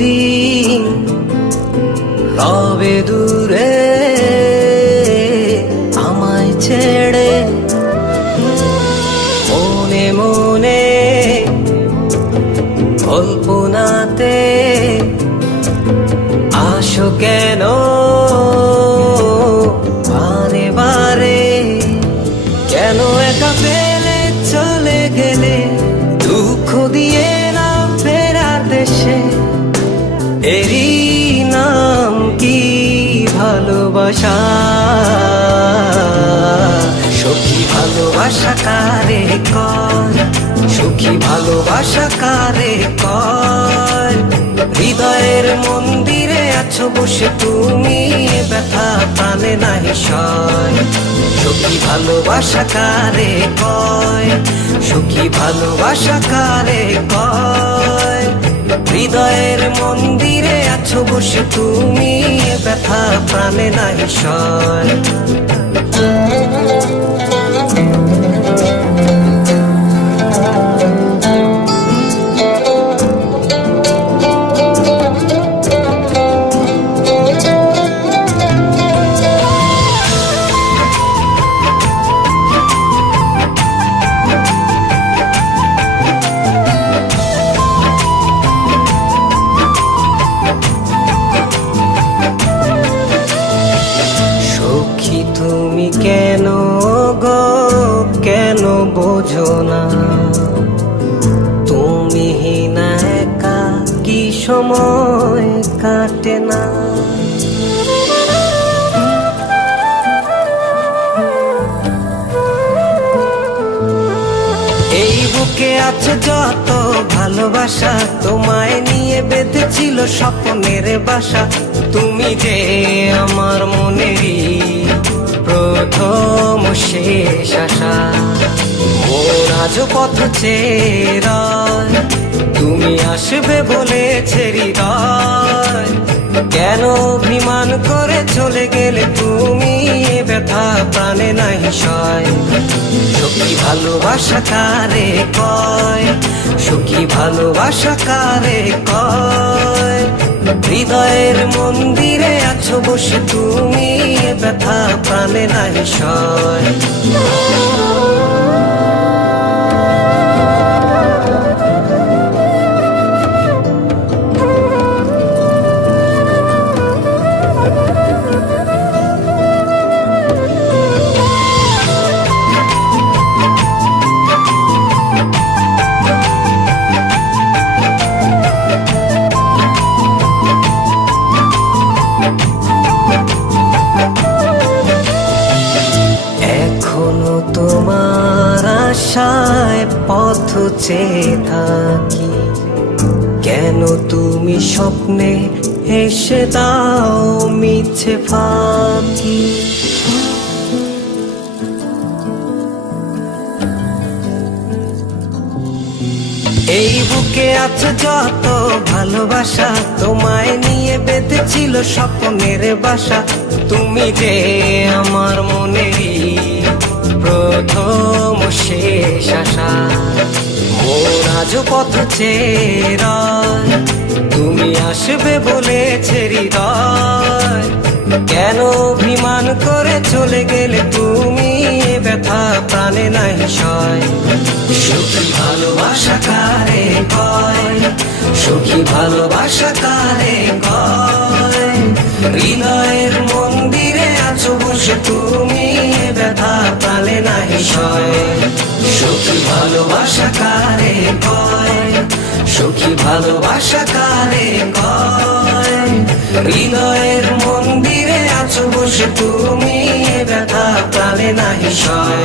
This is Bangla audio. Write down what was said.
কতদিন রবে দূরে আমায় ছেড়ে, মনে মনে কল্পনাতে আসো কেন বারে বারে, কেন একা ফেলে চলে গেলে দুঃখ দিয়ে না ফেরার দেশে। এরই নাম কি ভালোবাসা, সখী ভালোবাসা কারে কয়, সখী ভালোবাসা কারে কয়। হৃদয়ের মন্দিরে আছো বসে তুমি, ব্যথা প্রাণে নাহি সয়। সখী ভালোবাসা কারে কয়, সখী ভালোবাসা কারে কয়। হৃদয়ের মন্দিরে আছো বসে তুমি, ব্যথা প্রাণে নাহি সয়। তুমি কেন গো কেন বোঝো না, তুমি না একা কি সময় কাটে না। এই বুকে আছে যত ভালোবাসা, তোমায় নিয়ে বেঁধেছিল স্বপ্নের বাসা। তুমি যে আমার মনেরই প্রথম শেষ আশা, মন আজও পথ চেয়ে, তুমি আসবে বলেছে হৃদয়। কেন অভিমান করে চলে গেলে তুমি, ব্যথা প্রাণে নাহি সয়। সখী ভালোবাসা কারে কয়, সখী ভালোবাসা কারে কয়। হৃদয়ের মন্দিরে আছো বসে তুমি, ব্যথা প্রাণে নাহি সয়। তোমার আশায় পথ চেয়ে থাকি, কেন তুমি স্বপ্নে এসে দাও মিছে ফাঁকি। এই বুকে আছে যত ভালোবাসা, তোমায় নিয়ে বেঁধেছিল স্বপ্নের বাসা। তুমি যে আমার মনেরই প্রথম শেষ আশা, মন আজও পথ চেয়ে, তুমি আসবে বলেছে হৃদয়। কেন অভিমান করে চলে গেলে তুমি, ব্যথা প্রাণে নাহি সয়। সখী ভালোবাসা কারে কয়, সখী ভালোবাসা কারে কয়। হৃদয়ের মন্দিরে আছো বসে তুমি, ব্যথা প্রাণে নাহি সয়। সখী ভালোবাসা কারে কয়, সখী ভালোবাসা কারে কয়। হৃদয়ের মন্দিরে আছো বসে তুমি, ব্যথা প্রাণে নাহি সয়।